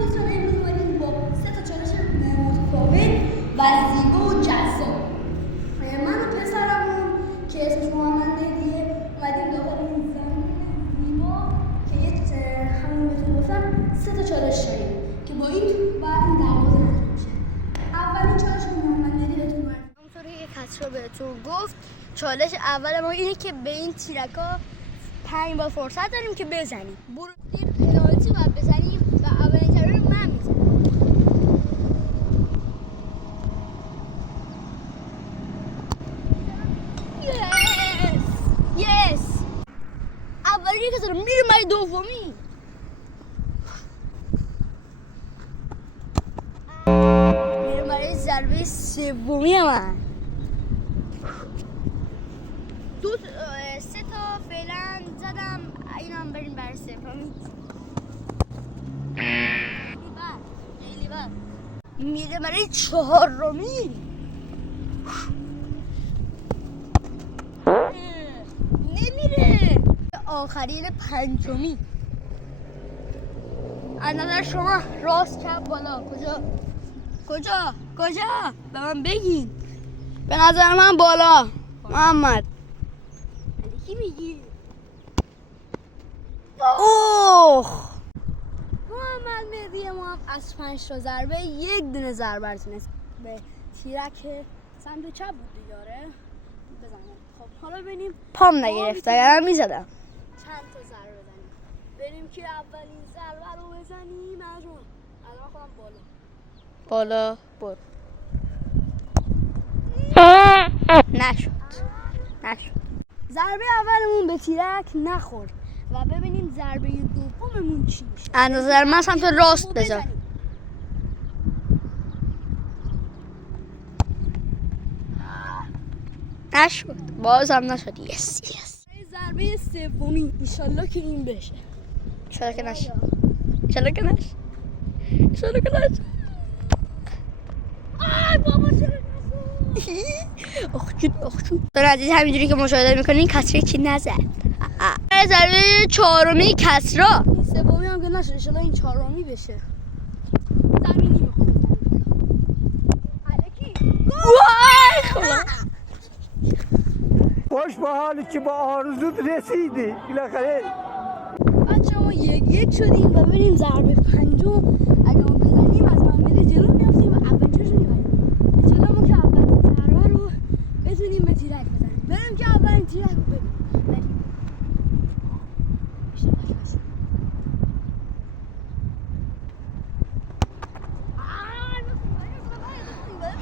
دوستان امروز اومدیم با 3 تا چالش متفاوت و زیبا و جذاب. من و پسرمون که اسمش محمد مهدیه اومدیم داخل این زمین زیبا که همون بهتون گفتم 3 تا چالش داریم که با این توپ بعد این دروازه انجام میشه. اولین چالش محمد مهدی بهتون معرفی. همونطوری که کسرا بهتون گفت چالش اول ما اینه که به این تیرکا 5 بار فرصت داریم که بزنیم. برو تیر پنالتی باید بزنیم و اولین تیر رو من میزنم. یس اولی که زدم میره برای دومی. میره برای ضربه سومی من. 3 تا فعلا زدم، اینم بریم برای سومی. خیلی بد. میره برای چهارمی. نمیره. آخرین پنجمی. از نظر شما راست چپ بالا کجا به من بگین. به نظر من بالا محمد. کی میگی؟ اوه محمد مهدی ما از 5 تا ضربه 1 دونه ضربه تونست به تیرک سمت چپ بود دیگاره بزنم. خب حالا ببینیم پام نگرفت اگرم میزدم چند تا ضربه بزنیم. بریم که اولین ضربه رو بزنیم. مجموع الان خودم بالا برو. نشد ضربه اولمون به تیرک نخورد و ببینیم ضربه دوممون چی میشه. از نظر من سمت راست بذار. نشد باز هم نشد. یس ضربه سومی انشالله که این بشه. انشالله که نشه. آی بابا چرا اخچون داره عزیز. همینجوری که مشاهده میکنین کسری چی نزد. ضربه چهارمی کسرا. این سومی هم که نشد انشالله این چهارمی بشه. زمینی میخوام الکی خوش به حالی که با آرزوت رسیدی بالاخره. بچه ما 1-1 شدیم و بریم ضربه پنجم. اگه ما بزنیم از محمد جلو میافتیم و اولینجاش رو میبریم. جلومون که اولین ضربه رو بتونیم به تیرک بزنیم. بریم که اولین تیرک رو بریم.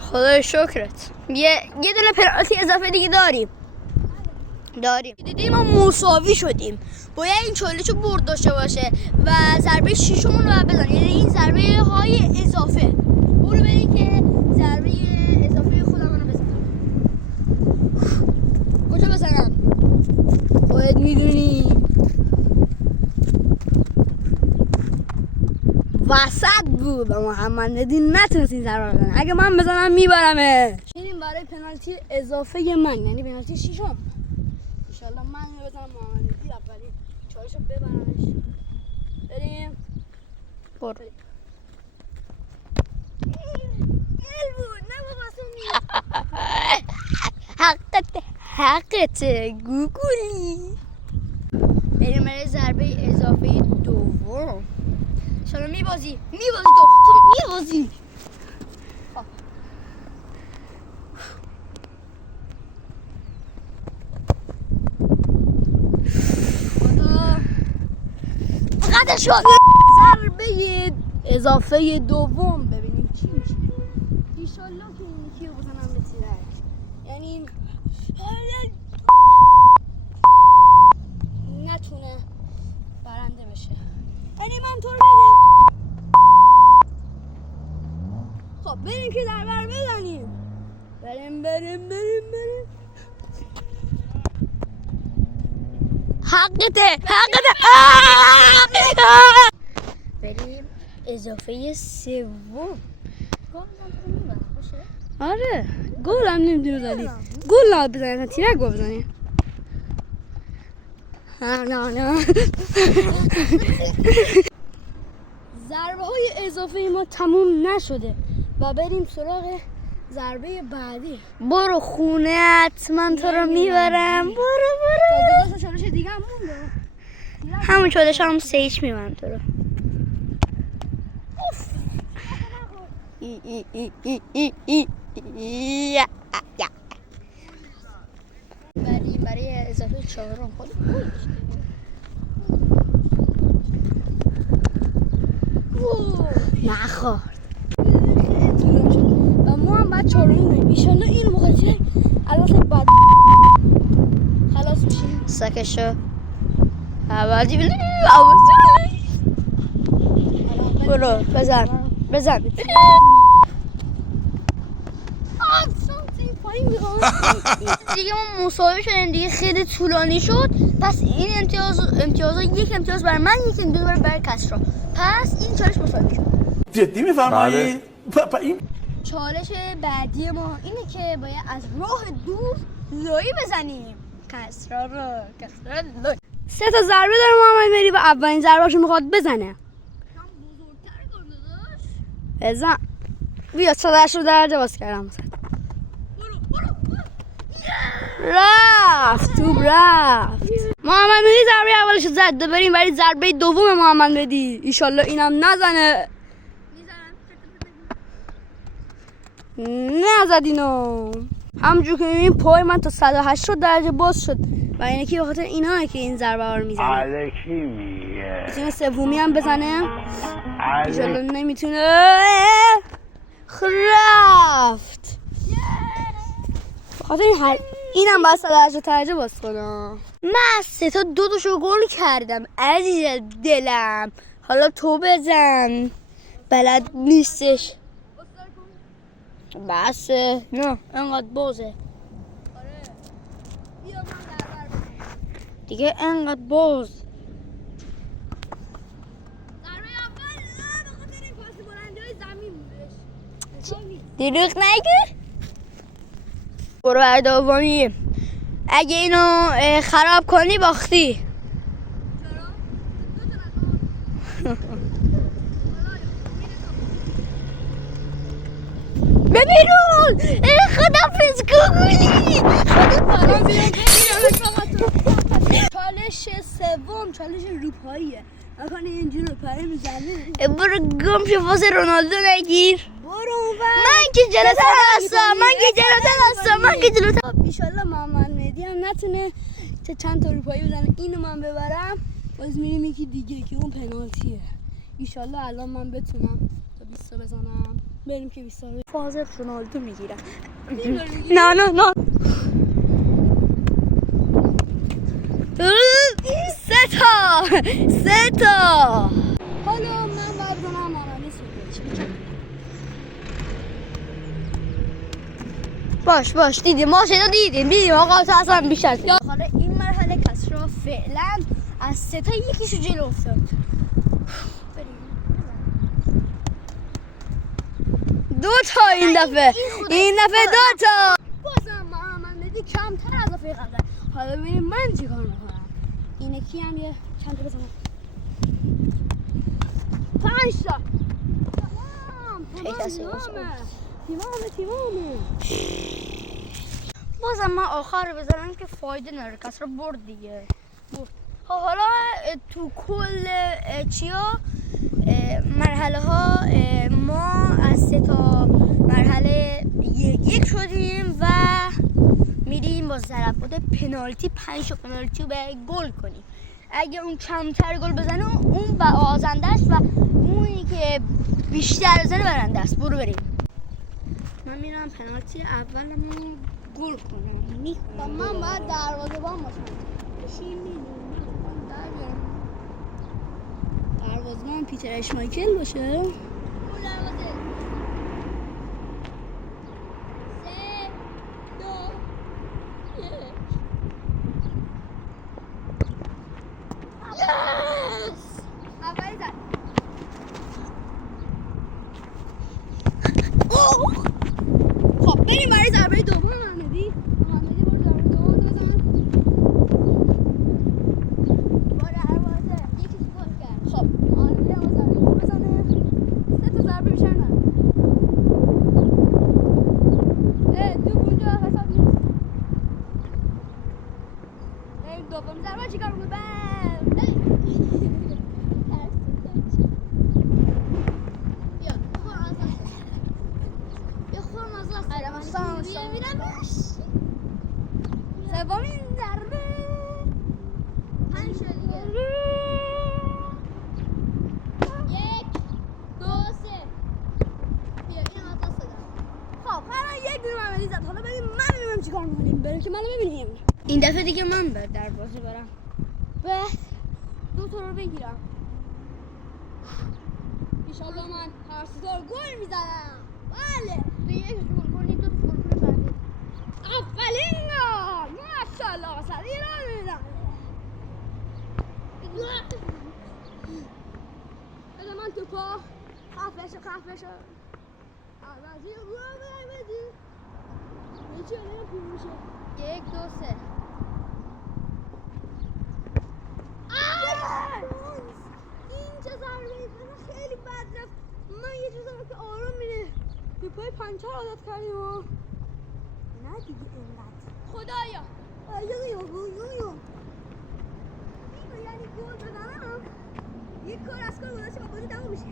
خدای شکرت. یه دونه پنالتی اضافه دیگه داریم. دیدیم ما مساوی شدیم. باید این چالشو برد داشته باشه و ضربه ششمون رو بزنیم. یعنی این ضربه های اضافه. برو بریم که ضربه اضافه خودم رو بزنم. کجا بزنم؟ باید میدونی وسط بود و محمد مهدی نتونست این ضربه بزنه. اگه من بزنم میبرمه. میریم برای پنالتی اضافه من، یعنی پنالتی ششم. انشالله من بزنم محمد مهدی اولی چالشو ببرمش. بریم. برو. نه بابا حقته گوگلی. بریم برای ضربه اضافه دوم. شما میبازی تو میبازی. قدر شد. ضربه اضافه دوم ببینیم چی میشه. ایشالله که این یکی رو بزنم به تیرک. یعنی نتونه برنده بشه. یعنی من تو رو بگم. خب بریم که ضربه رو بزنیم. بریم. حقته. بریم اضافه سوم. آره گل هم نمیدونی بزنی. گل هم بزنی تیرک گل بزنی. نه ضربه های اضافه ما تموم نشده و بریم سراغ ضربه بعدی. برو خونت، من تو رو میبرم. برو تازه 2 تا چالش دیگه هم مونده. همون چالش هم 3-0 میبرم تو رو. برای اضافه 4 خود نخورد. و ما هم بعد 4 میبریم. ایشالله این مقایسه البته بعد خلاص میشیم. سکشو عوضی بلی برو بزن دیگه ما مساوی شدیم دیگه، خیلی طولانی شد. پس این امتیاز یک امتیاز برای من، یک امتیاز برای کسرا. پس این چالش مساوی شد. جدی میفرمایی؟ این چالش بعدی ما اینه که باید از راه دور لایی بزنیم. کسرا لایی 3 تا ضربه داره محمد مهدی و اولین ضربه‌شو میخواد بزنه. بزن. بیا 180 درجه باز کردم. رفت محمد مهدی ضربه اولش زد. بریم برای ضربه دوم محمد مهدی. ایشالله اینم نزنه. نزد اینو. همونجور که میبینیم پای من تا 180 درجه باز شد و اینه که بخاطر ایناه که این ضربه ها رو میزنه. علکی میگه. میتونه سومی هم بزنه. ایشالله نمیتونه. رفت. بخاطر اینم باید 180 درجه باز کنم. من 3 تا 2 تاشو گل کردم عزیز دلم. حالا تو بزن. بلد نیستش. بسه. نه انقدر بازه دیگه، انقدر باز. دروغ نگه. برو برای دومی. اگه اینو خراب کنی باختی. ببینون خدافز گوگلی. چالش سوم چالش روپاییه. اکنون اینجور روپایی میزنه. برو گم شو واسه رونالدو نگیر. برو من که جلوتر هستم. ایشالله محمد مهدی هم نتونه چند تا روپایی بزنه اینو من ببرم. باز میریم یکی دیگه که اون پنالتیه. ایشالله الان من بتونم تا 20 بزنم. بریم که 20 فاضل رونالدو میگیرم. نه 3 تا. حالا من باید کنم محمد باش دیدیم ما شده دیدیم آقا تو اصلا بیشتر. حالا این مرحله کسرا فعلا از 3 تا یکیشو جلو افتاد. دو تا این دفعه 2 تا. بازم محمد مهدی کمتر از دفعه قبل. حالا ببینیم من چیکار میکنم. این یکی هم یه چند تا بزنم. 5 تا. تمامه. بازم من آخر بزنم که فایده نداره، کس رو برد دیگه. حالا تو کل مرحله ها ما از 3 تا مرحله یک شدیم و میریم با ضربات پنالتی 5 تا پنالتی رو به گل کنیم. اگه اون کمتر گل بزنه اون بازنده است و اونی که بیشتر بزنه برنده است. برو بریم. من میرم پنالتی اولمو گل کنم. و من باید دروازه‌بان باشم. بشین می‌بینیم. دروازه‌بان پیتر اشمایکل باشه. اون دروازه. 3 2 1 اولی زد. خب بریم برای ضربه دوم. محمدی برو ضربه دوم بزن. با دروازه یکی گل کرد. خب محمدی هم ضربه دوم بزنه. ببینمش. سومین ضربه. 5 شد دیگه. 1 2 3. بیا اینو از دست دادم. خب الان یک دونه محمدی زد. حالا بریم من ببینم چیکار می‌کنیم. بریم که منو ببینیم. این دفعه دیگه من به دروازه برم. بس 2 تا رو بگیرم. ایشالله من هر 3 تا رو گل میزنم. بله. تو یک گل کنی 2 گل کنی بعد. اولین گل. ماشاءالله سریع رو میزنم. بده من تو پا. خفشه. عوضی رو بدی. یه چی رو پیروشه. 1 2 3. این چه ضربه ای خیلی بد رفت. من یه چیزی که آروم میره به پای پنچر عادت کردیم ها. نه دیگه اینقدر خدایا اینو یعنی گل بزنم یک کار از کار گذاشته و بازی تموم میشه.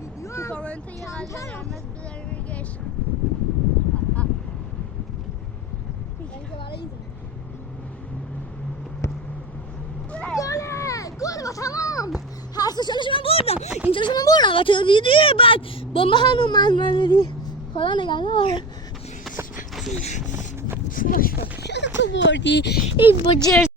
ویدیو تو هم کامنت یه قلب قرمز بذاریم میگه یعنی که برای این گل با تمام. هر سه چالش من بردم. این چالش من بردم و تو دیدی بعد با من دیدی. خدا نگهدار. تو بردی این با جرس